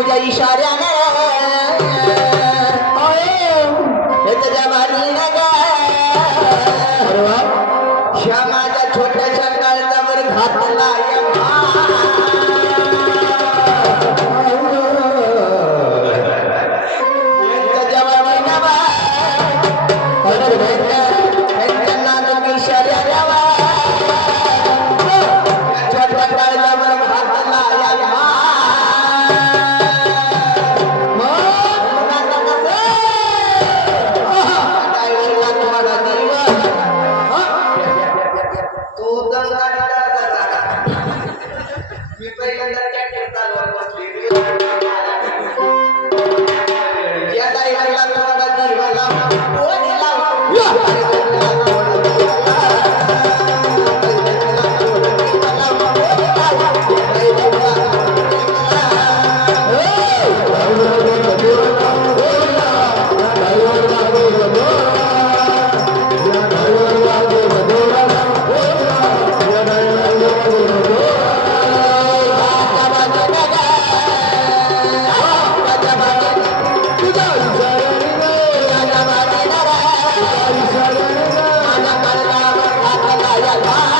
तुझ्या इशाऱ्याने. हे तुझ्या बाजूने ग छोट्याशा काळजावर घातला तू दंगा मी पहिल्यांदा ट्रॅक्टर चालवत बसली या ड्रायव्हरला थोडा जीवाला 아,